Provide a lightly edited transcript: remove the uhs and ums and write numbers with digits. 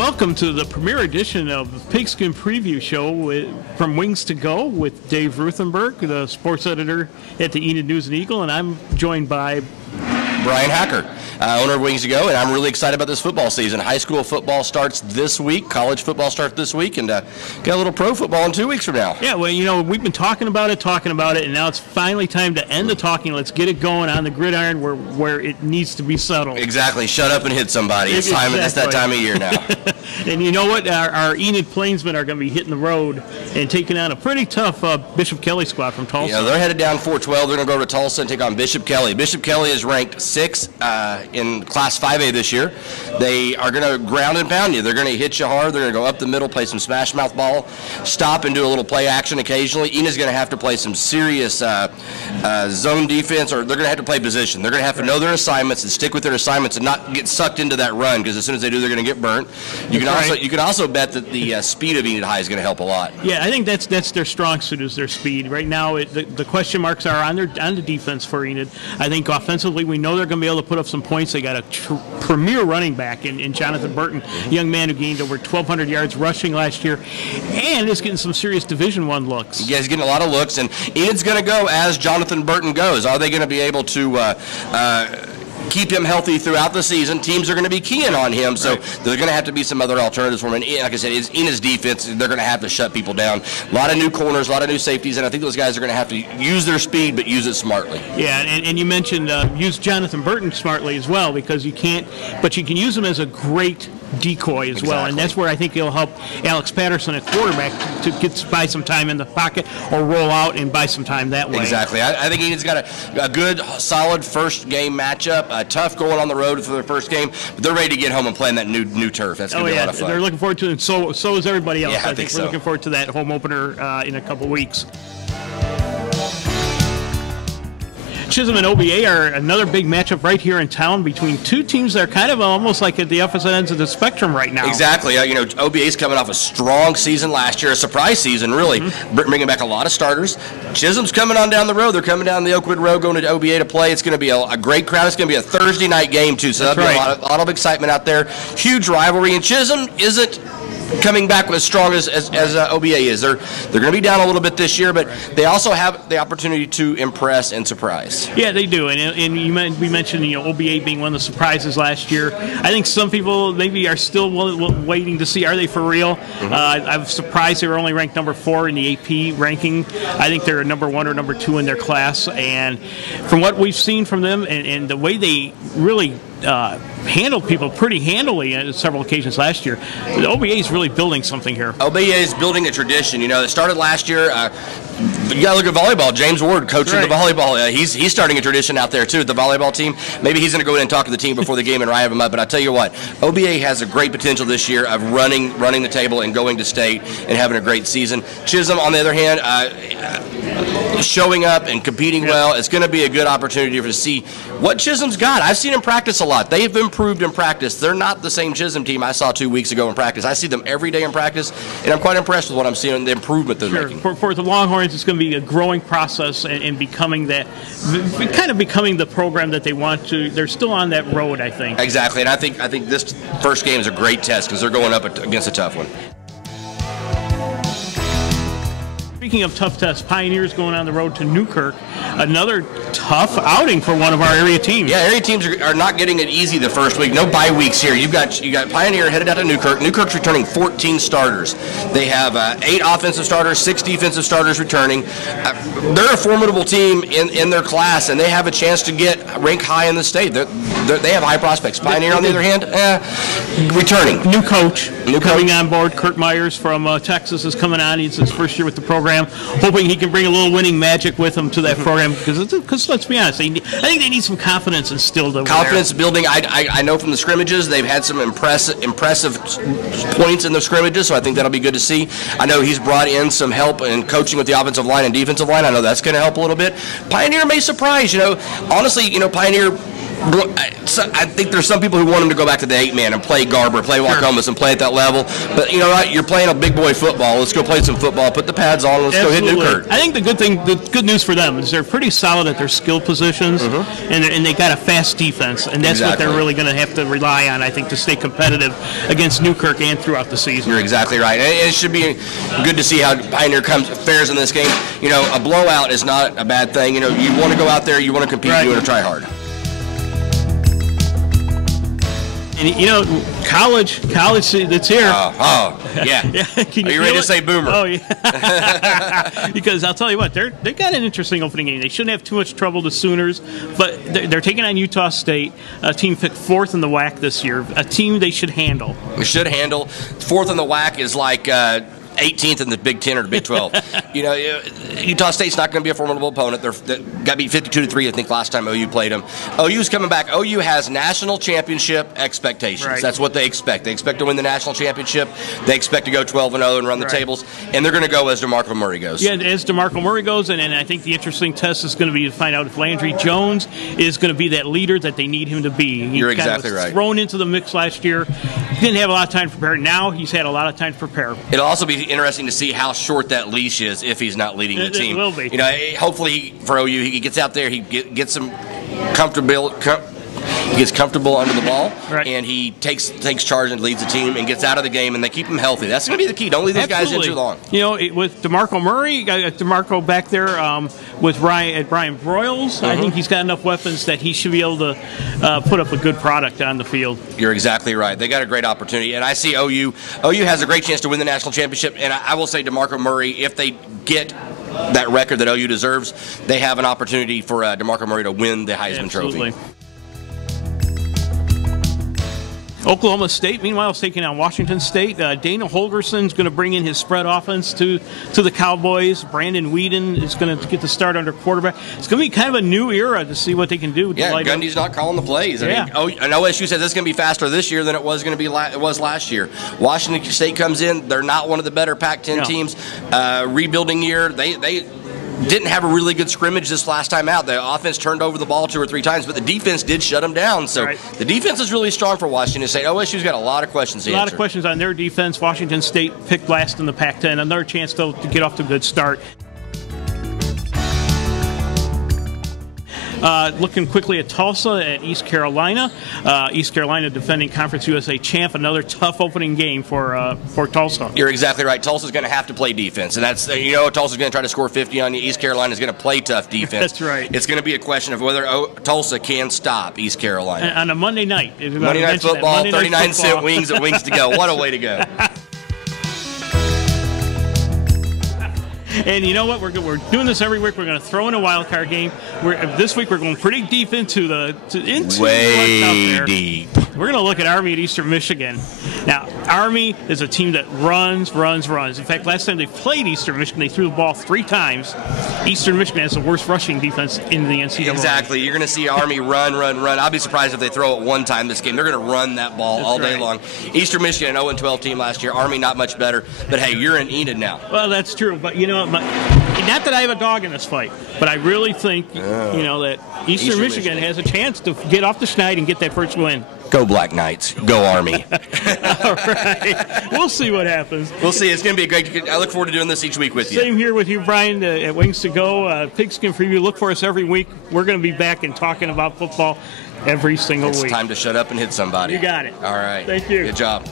welcome to the premiere edition of the Pigskin Preview show from Wings to Go with Dave Ruthenberg, the sports editor at the Enid News Eagle, and I'm joined by Brian Hacker, owner of Wings to Go, and I'm really excited about this football season. High school football starts this week, college football starts this week, and got a little pro football in 2 weeks from now. Yeah, well, you know, we've been talking about it, and now it's finally time to end the talking. Let's get it going on the gridiron where it needs to be settled. Exactly. Shut up and hit somebody. It's that time of year now. And you know what? Our Enid Plainsmen are going to be hitting the road and taking on a pretty tough Bishop Kelly squad from Tulsa. Yeah, they're headed down 412. They're going to go to Tulsa and take on Bishop Kelly. Bishop Kelly is ranked 6 in Class 5A this year. They are going to ground and pound you. They're going to hit you hard. They're going to go up the middle, play some smash mouth ball, stop and do a little play action occasionally. Enid's going to have to play some serious zone defense, or they're going to have to play position. They're going to have to know their assignments and stick with their assignments and not get sucked into that run, because as soon as they do, they're going to get burnt. You can also bet that the speed of Enid High is going to help a lot. Yeah, I think that's their strong suit, is their speed. Right now, the question marks are on the defense for Enid. I think offensively, we know they're going to be able to put up some points. They got a premier running back in Jonathan Burton, a young man who gained over 1,200 yards rushing last year, and is getting some serious Division I looks. Yeah, he's getting a lot of looks, and Enid's going to go as Jonathan Burton goes. Are they going to be able to keep him healthy throughout the season? Teams are going to be keying on him, so there's going to have to be some other alternatives for him. And like I said, in his defense, they're going to have to shut people down. A lot of new corners, a lot of new safeties, and I think those guys are going to have to use their speed, but use it smartly. Yeah, and you mentioned use Jonathan Burton smartly as well, because you can't, but you can use him as a great decoy as well, and that's where I think it'll help Alex Patterson at quarterback to buy some time in the pocket or roll out and buy some time that way. Exactly. I think Enid's got a good, solid first game matchup. Tough going on the road for their first game, but they're ready to get home and play on that new turf. That's going to be a lot of fun. They're looking forward to it, and so is everybody else. Yeah, I think so. We're looking forward to that home opener in a couple weeks. Chisholm and OBA are another big matchup right here in town between two teams that are kind of almost like at the opposite ends of the spectrum right now. Exactly. OBA's coming off a strong season last year, a surprise season, really, bringing back a lot of starters. Chisholm's coming on down the road. They're coming down the Oakwood Road, going to OBA to play. It's going to be a great crowd. It's going to be a Thursday night game, too, so that'll be a lot of excitement out there. Huge rivalry, and Chisholm isn't coming back as strong as OBA is. They're going to be down a little bit this year, but they also have the opportunity to impress and surprise. Yeah, they do, and we mentioned OBA being one of the surprises last year. I think some people maybe are still waiting to see, are they for real? I'm surprised they were only ranked number 4 in the AP ranking. I think they're number 1 or number 2 in their class, and from what we've seen from them and the way they really handled people pretty handily on several occasions last year, the OBA is really building something here. OBA is building a tradition. It started last year. You got to look at volleyball. James Ward, coach of the volleyball, he's starting a tradition out there too at the volleyball team. Maybe he's going to go in and talk to the team before the game and rile them up. But I tell you what, OBA has a great potential this year of running the table and going to state and having a great season. Chisholm, on the other hand, showing up and competing well. It's going to be a good opportunity to see what Chisholm's got. I've seen him practice a lot. They've improved in practice. They're not the same Chisholm team I saw 2 weeks ago in practice. I see them every day in practice, and I'm quite impressed with what I'm seeing and the improvement they're making. For the Longhorns, it's going to be a growing process and becoming the program that they want to. They're still on that road, I think. Exactly, and I think this first game is a great test because they're going up against a tough one. Speaking of tough tests, Pioneers going on the road to Newkirk. Another tough outing for one of our area teams. Yeah, area teams are not getting it easy the first week. No bye weeks here. You got Pioneer headed out to Newkirk. Newkirk's returning 14 starters. They have 8 offensive starters, 6 defensive starters returning. They're a formidable team in their class, and they have a chance to get ranked high in the state. They have high prospects. Pioneer, on the other hand, returning. New coach coming on board. Kurt Myers from Texas is coming on. He's his first year with the program. Hoping he can bring a little winning magic with him to that program, because let's be honest, I think they need some confidence instilled over confidence building. I know from the scrimmages they've had some impressive points in the scrimmages, so I think that'll be good to see. I know he's brought in some help in coaching with the offensive line and defensive line. I know that's going to help a little bit. Pioneer may surprise. Honestly, Pioneer I think there's some people who want him to go back to the 8-man and play Garber, play Wacomas, and play at that level. But you know what? You're playing a big boy football. Let's go play some football. Put the pads on. Let's go hit Newkirk. I think the good news for them is they're pretty solid at their skill positions, and they got a fast defense, and that's what they're really going to have to rely on, I think, to stay competitive against Newkirk and throughout the season. You're exactly right. And it should be good to see how Pioneer fares in this game. You know, a blowout is not a bad thing. You know, you want to go out there, you want to compete, you want to try hard. And you know, college, that's here. Yeah. Are you ready to say boomer? Oh yeah. Because I'll tell you what, they've got an interesting opening game. They shouldn't have too much trouble, the Sooners, but they're taking on Utah State, a team picked 4th in the WAC this year, a team they should handle. We should handle. 4th in the WAC is like 18th in the Big 10 or the Big 12. You know, Utah State's not going to be a formidable opponent. They got beat 52-3, I think, last time OU played them. OU's coming back. OU has national championship expectations. Right. That's what they expect. They expect to win the national championship. They expect to go 12-0 and run the tables. And they're going to go as DeMarco Murray goes. Yeah, as DeMarco Murray goes, and I think the interesting test is going to be to find out if Landry Jones is going to be that leader that they need him to be. You're exactly right. Thrown into the mix last year. He didn't have a lot of time to prepare. Now he's had a lot of time to prepare. It'll also be interesting to see how short that leash is if he's not leading the team. It will be. You know, hopefully for OU, he gets out there, he gets some comfortable. He gets comfortable under the ball, and he takes charge and leads the team and gets out of the game, and they keep him healthy. That's going to be the key. Don't leave those guys in too long. You know, with DeMarco Murray, DeMarco back there with Brian Broyles, I think he's got enough weapons that he should be able to put up a good product on the field. You're exactly right. They got a great opportunity, and I see OU has a great chance to win the national championship, and I will say DeMarco Murray, if they get that record that OU deserves, they have an opportunity for DeMarco Murray to win the Heisman Trophy. Oklahoma State, meanwhile, is taking on Washington State. Dana Holgerson's going to bring in his spread offense to the Cowboys. Brandon Whedon is going to get the start under quarterback. It's going to be kind of a new era to see what they can do. Yeah, Gundy's not calling the plays. I mean, and OSU says it's going to be faster this year than it was going to be it was last year. Washington State comes in; they're not one of the better Pac-10 teams. Rebuilding year, they didn't have a really good scrimmage this last time out. The offense turned over the ball 2 or 3 times, but the defense did shut them down. So the defense is really strong for Washington State. OSU's got a lot of questions to answer. A lot of questions on their defense. Washington State picked last in the Pac-10. Another chance, though, to get off to a good start. Looking quickly at Tulsa at East Carolina. East Carolina defending Conference USA champ. Another tough opening game for Tulsa. You're exactly right. Tulsa's going to have to play defense, and that's Tulsa's going to try to score 50 on you. East Carolina's going to play tough defense. That's right. It's going to be a question of whether Tulsa can stop East Carolina on a Monday night. Monday Night Football, 39-cent wings at Wings to Go. What a way to go! And you know what? We're doing this every week. We're going to throw in a wild card game. This week we're going pretty deep into way deep. We're going to look at Army at Eastern Michigan. Now, Army is a team that runs. In fact, last time they played Eastern Michigan, they threw the ball 3 times. Eastern Michigan has the worst rushing defense in the NCAA. Exactly. You're going to see Army run. I'll be surprised if they throw it one time this game. They're going to run that ball all day long. Eastern Michigan, an 0-12 team last year. Army not much better. But hey, you're in Enid now. Well, that's true. But you know, not that I have a dog in this fight, but I really think that Eastern Michigan has a chance to get off the schneid and get that first win. Go Black Knights. Go Army. All right. We'll see what happens. We'll see. It's going to be a great. I look forward to doing this each week with you. Same here with you, Brian, at Wings to Go. Pigskin Preview. Look for us every week. We're going to be back and talking about football every single week. It's time to shut up and hit somebody. You got it. All right. Thank you. Good job.